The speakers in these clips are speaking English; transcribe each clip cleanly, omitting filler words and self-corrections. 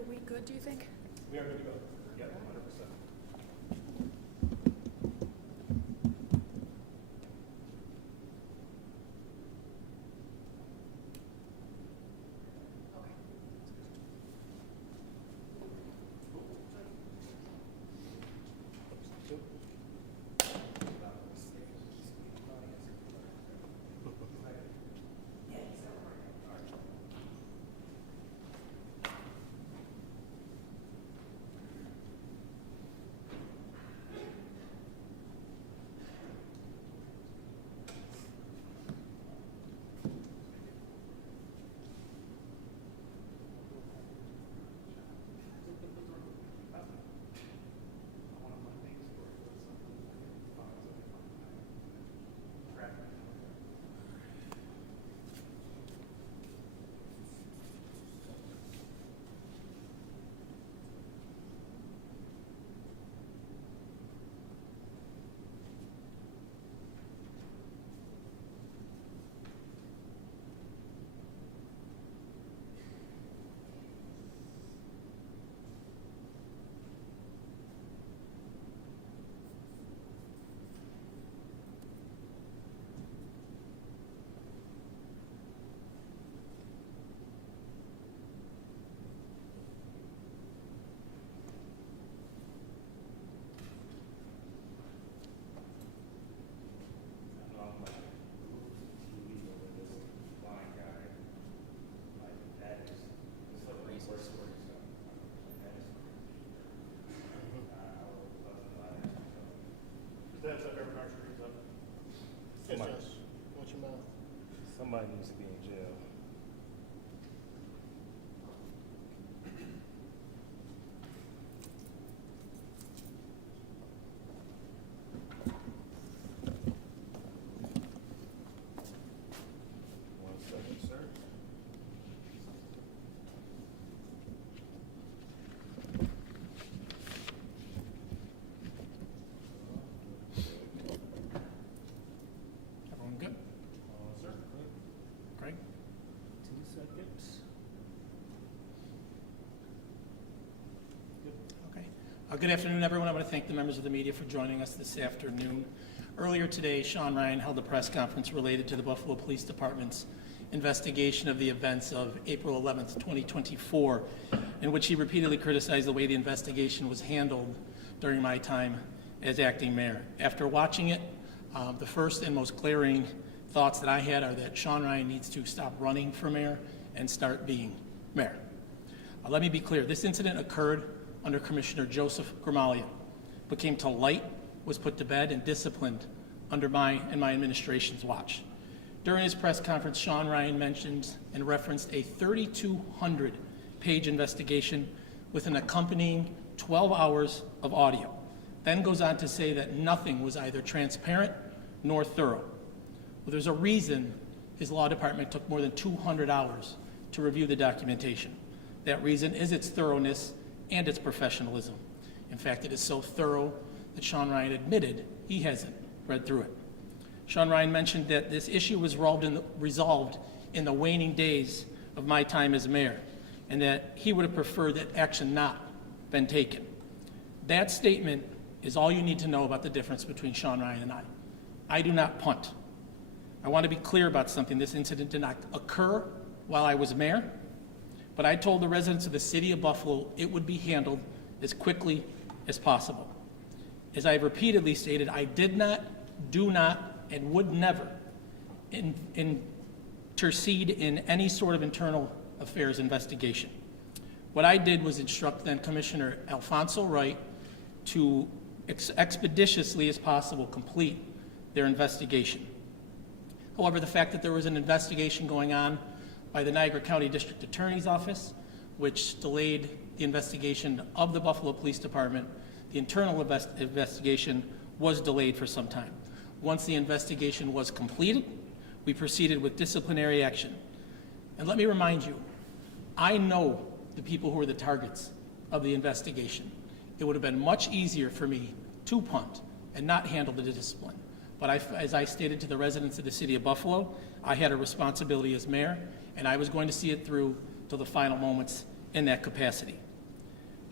we good, do you think? We are good to go. Yeah, 100%. Somebody needs to be in jail. One second, sir. Everyone good? Sir. Craig? 2 seconds. Okay. Good afternoon, everyone. I want to thank the members of the media for joining us this afternoon. Earlier today, Sean Ryan held a press conference related to the Buffalo Police Department's investigation of the events of April 11th, 2024, in which he repeatedly criticized the way the investigation was handled during my time as acting mayor. After watching it, the first and most glaring thoughts that I had are that Sean Ryan needs to stop running for mayor and start being mayor. Let me be clear, this incident occurred under Commissioner Joseph Granville, but came to light, was put to bed, and disciplined under my and my administration's watch. During his press conference, Sean Ryan mentioned and referenced a 3,200-page investigation with an accompanying 12 hours of audio, then goes on to say that nothing was either transparent nor thorough. Well, there's a reason his law department took more than 200 hours to review the documentation. That reason is its thoroughness and its professionalism. In fact, it is so thorough that Sean Ryan admitted he hasn't read through it. Sean Ryan mentioned that this issue was resolved in the waning days of my time as mayor, and that he would have preferred that action not been taken. That statement is all you need to know about the difference between Sean Ryan and I. I do not punt. I want to be clear about something. This incident did not occur while I was mayor, but I told the residents of the city of Buffalo it would be handled as quickly as possible. As I have repeatedly stated, I did not, do not, and would never intercede in any sort of internal affairs investigation. What I did was instruct then Commissioner Alfonso Wright to expeditiously as possible complete their investigation. However, the fact that there was an investigation going on by the Niagara County District Attorney's Office, which delayed the investigation of the Buffalo Police Department, the internal investigation was delayed for some time. Once the investigation was completed, we proceeded with disciplinary action. And let me remind you, I know the people who were the targets of the investigation. It would have been much easier for me to punt and not handle the discipline. But as I stated to the residents of the city of Buffalo, I had a responsibility as mayor, and I was going to see it through to the final moments in that capacity.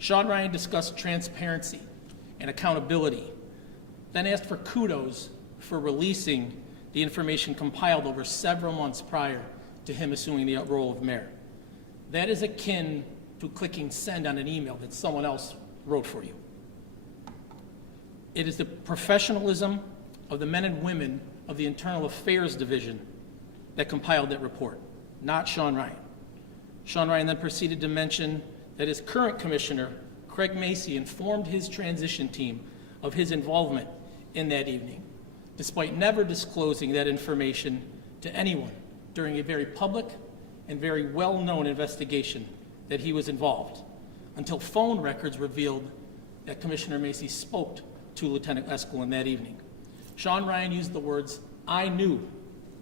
Sean Ryan discussed transparency and accountability, then asked for kudos for releasing the information compiled over several months prior to him assuming the role of mayor. That is akin to clicking send on an email that someone else wrote for you. It is the professionalism of the men and women of the Internal Affairs Division that compiled that report, not Sean Ryan. Sean Ryan then proceeded to mention that his current commissioner, Craig Macy, informed his transition team of his involvement in that evening, despite never disclosing that information to anyone during a very public and very well-known investigation that he was involved, until phone records revealed that Commissioner Macy spoke to Lieutenant Escalon that evening. Sean Ryan used the words, "I knew"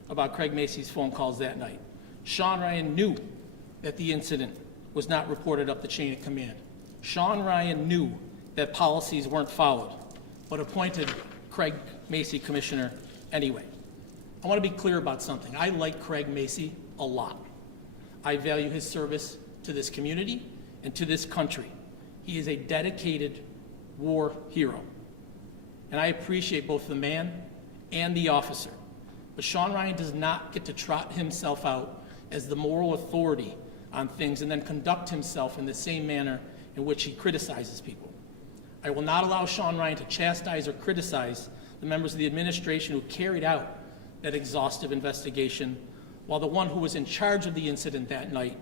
about Craig Macy's phone calls that night. Sean Ryan knew that the incident was not reported up the chain of command. Sean Ryan knew that policies weren't followed, but appointed Craig Macy commissioner anyway. I want to be clear about something. I like Craig Macy a lot. I value his service to this community and to this country. He is a dedicated war hero. And I appreciate both the man and the officer. But Sean Ryan does not get to trot himself out as the moral authority on things and then conduct himself in the same manner in which he criticizes people. I will not allow Sean Ryan to chastise or criticize the members of the administration who carried out that exhaustive investigation, while the one who was in charge of the incident that night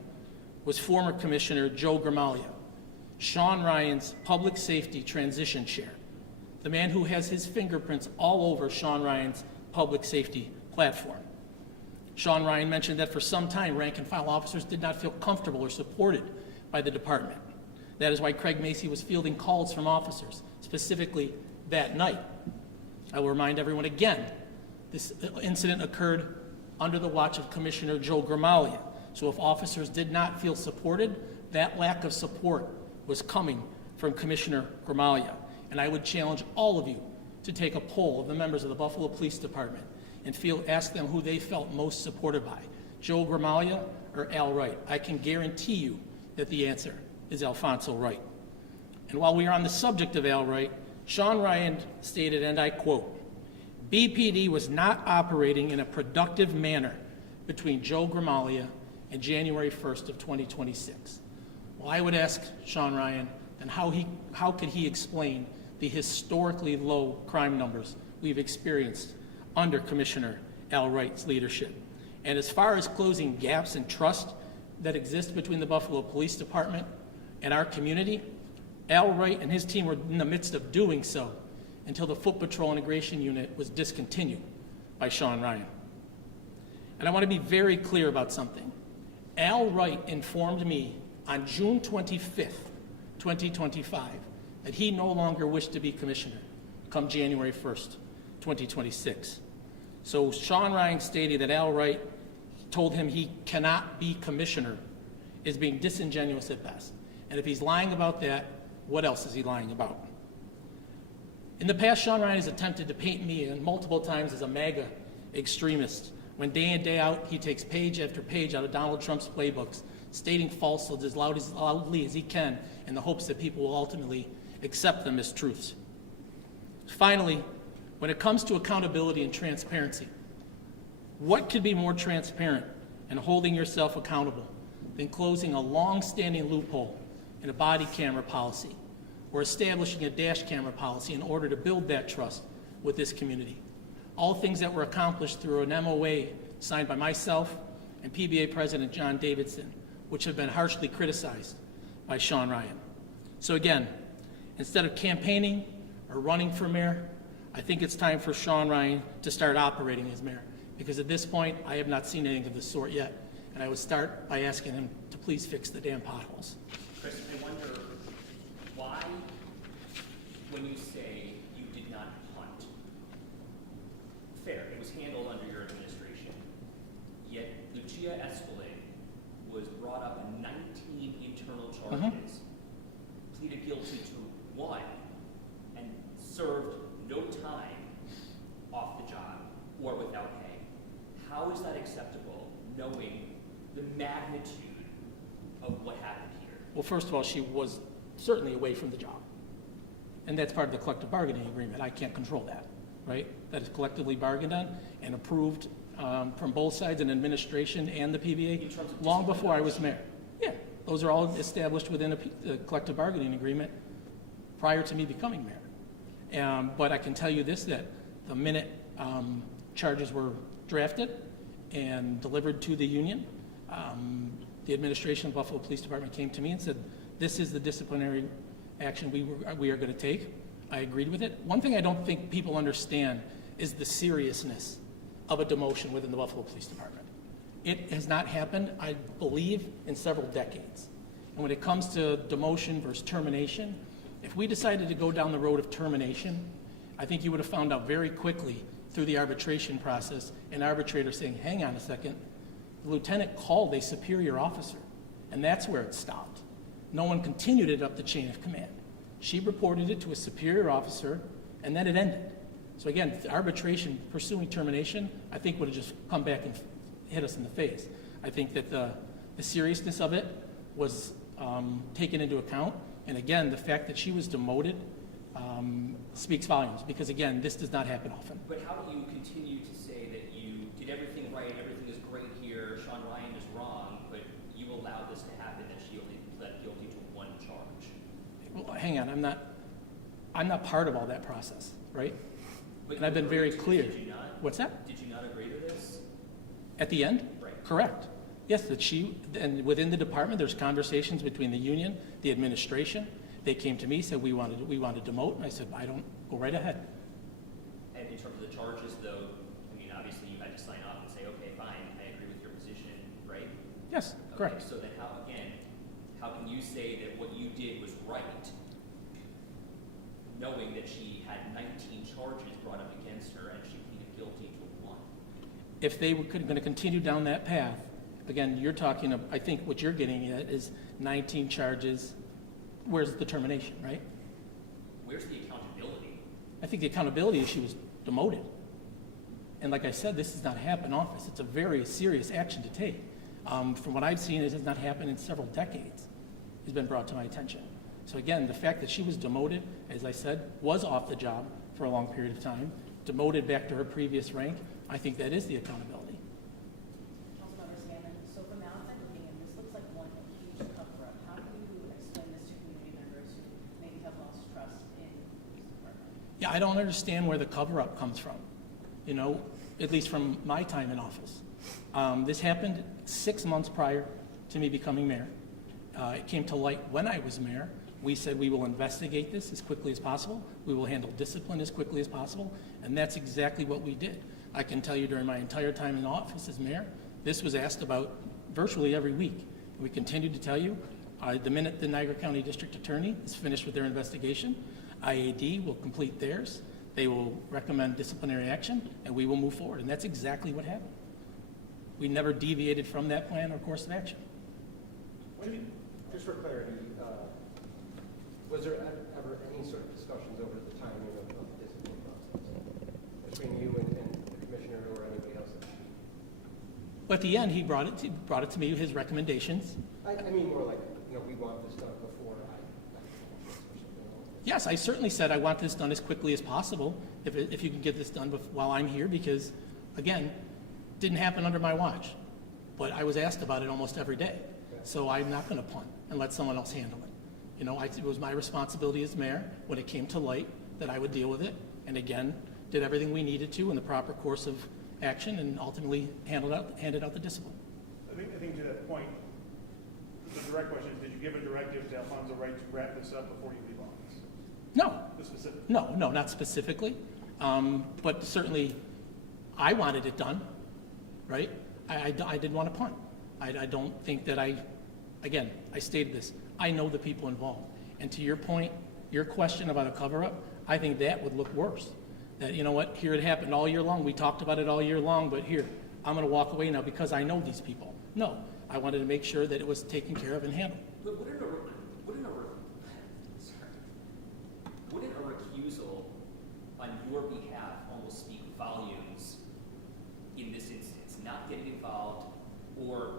was former Commissioner Joe Gramaglia, Sean Ryan's public safety transition chair, the man who has his fingerprints all over Sean Ryan's public safety platform. Sean Ryan mentioned that for some time, rank and file officers did not feel comfortable or supported by the department. That is why Craig Macy was fielding calls from officers, specifically that night. I will remind everyone again, this incident occurred under the watch of Commissioner Joe Gramaglia. So if officers did not feel supported, that lack of support was coming from Commissioner Gramaglia. And I would challenge all of you to take a poll of the members of the Buffalo Police Department and ask them who they felt most supported by, Joe Gramaglia or Al Wright. I can guarantee you that the answer is Alfonso Wright. And while we are on the subject of Al Wright, Sean Ryan stated, and I quote, "BPD was not operating in a productive manner between Joe Gramaglia and January 1st of 2026. Well, I would ask Sean Ryan, then how could he explain the historically low crime numbers we've experienced under Commissioner Al Wright's leadership? And as far as closing gaps in trust that exist between the Buffalo Police Department and our community, Al Wright and his team were in the midst of doing so until the Foot Patrol Integration Unit was discontinued by Sean Ryan. And I want to be very clear about something. Al Wright informed me on June 25th, 2025, that he no longer wished to be commissioner come January 1st, 2026. So Sean Ryan stating that Al Wright told him he cannot be commissioner is being disingenuous at best. And if he's lying about that, what else is he lying about? In the past, Sean Ryan has attempted to paint me and multiple times as a MAGA extremist, when day in, day out, he takes page after page out of Donald Trump's playbooks, stating falsehoods as loudly as he can in the hopes that people will ultimately accept them as truths. Finally, when it comes to accountability and transparency, what could be more transparent and holding yourself accountable than closing a long-standing loophole in a body camera policy or establishing a dash camera policy in order to build that trust with this community? All things that were accomplished through an MOA signed by myself and PBA President John Davidson, which have been harshly criticized by Sean Ryan. So again, instead of campaigning or running for mayor, I think it's time for Sean Ryan to start operating as mayor, because at this point, I have not seen anything of the sort yet, and I would start by asking him to please fix the damn potholes. Chris, I wonder why, when you say you did not hunt, fair, it was handled under your administration, yet Lucia Escalade was brought up on 19 internal charges, pleaded guilty to 1, and served no time off the job or without pay. How is that acceptable, knowing the magnitude of what happened here? Well, first of all, she was certainly away from the job. And that's part of the collective bargaining agreement. I can't control that, right? That is collectively bargained on and approved from both sides, in administration and the PBA, long before I was mayor. Yeah, those are all established within a collective bargaining agreement prior to me becoming mayor. But I can tell you this, that the minute charges were drafted and delivered to the union, the administration of Buffalo Police Department came to me and said, this is the disciplinary action we are going to take. I agreed with it. One thing I don't think people understand is the seriousness of a demotion within the Buffalo Police Department. It has not happened, I believe, in several decades. And when it comes to demotion versus termination, if we decided to go down the road of termination, I think you would have found out very quickly through the arbitration process, an arbitrator saying, hang on a second, the lieutenant called a superior officer, and that's where it stopped. No one continued it up the chain of command. She reported it to a superior officer, and then it ended. So again, the arbitration pursuing termination, I think would have just come back and hit us in the face. I think that the seriousness of it was taken into account, and again, the fact that she was demoted speaks volumes, because again, this does not happen often. But how do you continue to say that you did everything right, everything is great here, Sean Ryan is wrong, but you allowed this to happen, that she only pled guilty to one charge? Well, hang on, I'm not part of all that process, right? But And I've been very clear. Did you not? What's that? Did you not agree to this? At the end? Right. Correct. Yes, that she, and within the department, there's conversations between the union, the administration. They came to me, said we wanted to demote, and I said, I don't, go right ahead. And in terms of the charges, though, I mean, obviously you had to sign off and say, okay, fine, I agree with your position, right? Yes, correct. Okay, so then how can you say that what you did was right, knowing that she had 19 charges brought up against her and she pleaded guilty to one? If they were going to continue down that path, again, you're talking, I think what you're getting at is 19 charges. Where's the termination, right? Where's the accountability? I think the accountability is she was demoted. And like I said, this does not happen often. It's a very serious action to take. From what I've seen, it has not happened in several decades. It's been brought to my attention. So again, the fact that she was demoted, as I said, was off the job for a long period of time, demoted back to her previous rank, I think that is the accountability. Councilmember Scanlon, so from the outside looking in, this looks like one huge cover-up. How do you explain this to community members who maybe have lost trust in this department? Yeah, I don't understand where the cover-up comes from, you know, at least from my time in office. This happened 6 months prior to me becoming mayor. It came to light when I was mayor. We said we will investigate this as quickly as possible. We will handle discipline as quickly as possible, and that's exactly what we did. I can tell you during my entire time in office as mayor, this was asked about virtually every week. We continued to tell you, the minute the Niagara County District Attorney is finished with their investigation, IAD will complete theirs. They will recommend disciplinary action, and we will move forward. And that's exactly what happened. We never deviated from that plan or course of action. Just for clarity, was there ever any sort of discussions over the timing of the discipline process between you and the commissioner or anybody else? But at the end, he brought it to me, his recommendations. I mean more like, you know, we want this done before I Yes, I certainly said I want this done as quickly as possible, if you can get this done while I'm here, because, again, didn't happen under my watch. But I was asked about it almost every day. So I'm not going to punt and let someone else handle it. You know, it was my responsibility as mayor when it came to light that I would deal with it. And again, did everything we needed to in the proper course of action and ultimately handed out the discipline. I think to that point, the direct question is, did you give a directive to Alfonso Wright to wrap this up before you leave office? No, The specific. no, not specifically. But certainly, I wanted it done, right? I didn't want to punt. I don't think that again, I stated this, I know the people involved. And to your point, your question about a cover-up, I think that would look worse. That, you know what, here it happened all year long, we talked about it all year long, but here, I'm going to walk away now because I know these people. No, I wanted to make sure that it was taken care of and handled. But wouldn't a recusal on your behalf almost speak volumes in this instance? Not getting involved or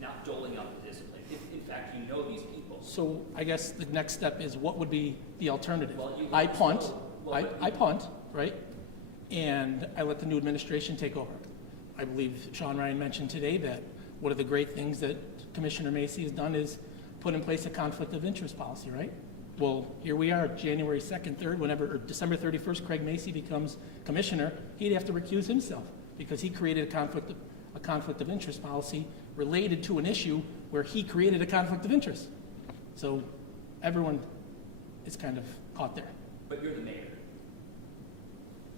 not doling out the discipline. If in fact you know these people, So I guess the next step is what would be the alternative? Well, you- I punt, well, I punt, right? And I let the new administration take over. I believe Sean Ryan mentioned today that one of the great things that Commissioner Macy has done is put in place a conflict of interest policy, right? Well, here we are, January 2nd, 3rd, whenever, or December 31st, Craig Macy becomes commissioner, he'd have to recuse himself because he created a conflict of interest policy related to an issue where he created a conflict of interest. So everyone is kind of caught there, But you're the mayor.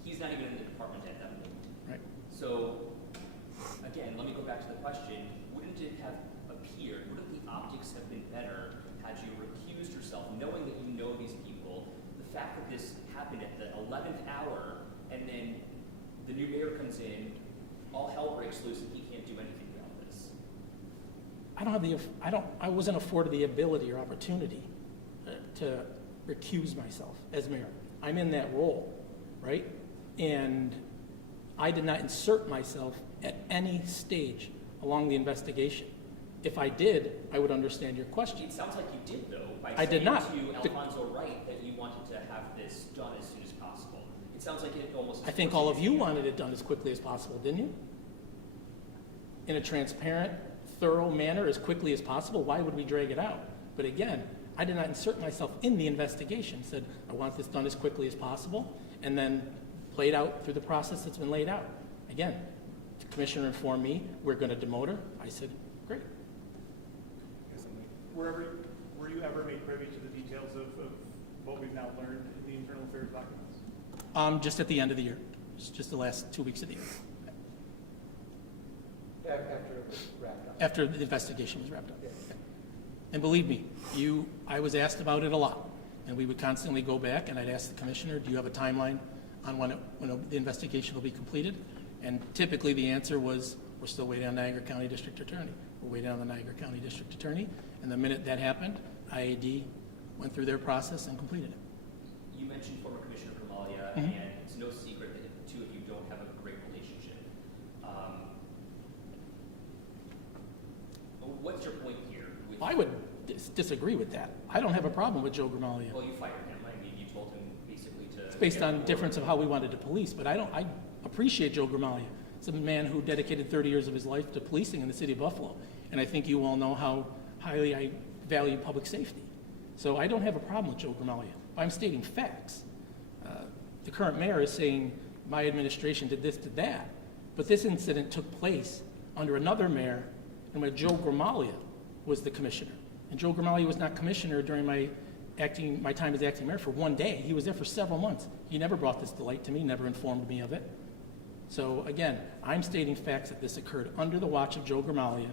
He's not even in the department at that moment. right? So, again, let me go back to the question. Wouldn't it have appeared, wouldn't the optics have been better had you recused yourself, knowing that you know these people? The fact that this happened at the 11th hour, and then the new mayor comes in, all hell breaks loose, and he can't do anything about this. I wasn't afforded the ability or opportunity to recuse myself as mayor. I'm in that role, right? And I did not insert myself at any stage along the investigation. If I did, I would understand your question. It sounds like you did, though, by I did saying not. to Alfonso Wright that you wanted to have this done as soon as possible. It sounds like it almost... I think all of you wanted it done as quickly as possible, didn't you? In a transparent, thorough manner, as quickly as possible. Why would we drag it out? But again, I did not insert myself in the investigation. Said, I want this done as quickly as possible, and then played out through the process that's been laid out. Again, the commissioner informed me, we're going to demote her. I said, great. Were you ever made privy to the details of what we've now learned in the internal affairs documents? Just at the end of the year, just the last 2 weeks of the year, After it was wrapped up. after the investigation was wrapped up. Yeah. And believe me, I was asked about it a lot, and we would constantly go back, and I'd ask the commissioner, do you have a timeline on when the investigation will be completed? And typically, the answer was, we're still waiting on Niagara County District Attorney. We're waiting on the Niagara County District Attorney, and the minute that happened, IAD went through their process and completed it. You mentioned former Commissioner Gramalia, Mhm. and it's no secret that the two of you don't have a great relationship. What's your point here? I would disagree with that. I don't have a problem with Joe Gramalia. Well, you fired him. I mean, you told him basically to... It's based get on forward. difference of how we wanted to police, but I appreciate Joe Gramalia. He's a man who dedicated 30 years of his life to policing in the city of Buffalo, and I think you all know how highly I value public safety. So I don't have a problem with Joe Gramalia. I'm stating facts. The current mayor is saying my administration did this, did that, but this incident took place under another mayor and when Joe Gramalia was the commissioner. And Joe Gramalia was not commissioner during my time as acting mayor for 1 day. He was there for several months. He never brought this to light to me, never informed me of it. So again, I'm stating facts that this occurred under the watch of Joe Gramalia,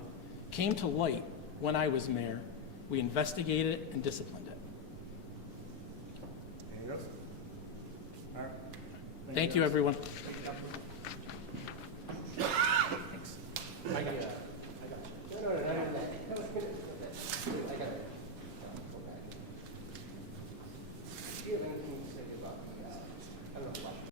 came to light when I was mayor. We investigated it and disciplined it. Anything else? All right. Thank you, everyone. Thank you, Councilman. I,